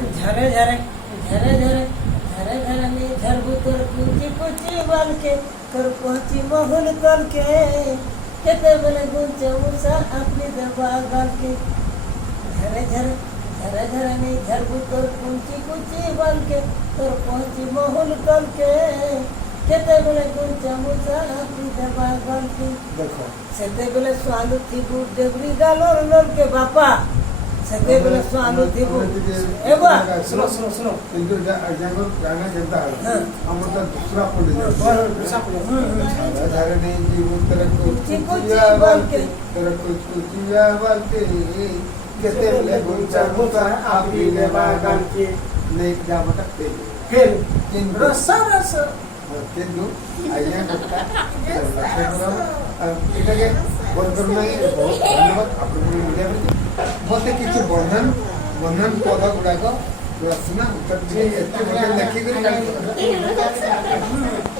झरे झरे झरे झरे झरे झरे नी झरबू तोर कुची कुची बाल के तोर पहुंची महुल तल के केते बेले गुंचे उषा अपनी दबा गाल के झरे झरे झरे झरे नी झरबू तोर कुची कुची बाल के तोर पहुंची महुल तल के केते बेले गुंचे उषा अपनी दबा गाल के देखो सेते बेले स्वालु थी गुड देवरी गालोर लोर के बापा सके बोले स्वानु थी वो एबा सुनो सुनो सुनो किंतु एग्जांपल गाना कहता है हम तो दूसरा पढ़ ले धारे नहीं जी वो तेरे को चिया बाल के तेरे को चिया बाल के कहते बोले गुंचा गुंचा आप ही ले बागान के नहीं क्या मतलब फेल किंतु रसा रसा किंतु आइए এটা কে বন্ধন নাই বহুত ধন্যবাদ আপনাদের মিডিয়া মতে কিছু বন্ধন বন্ধন পদ গুড়াক রচনা উত্তর দিয়ে এতে মতে লেখি করে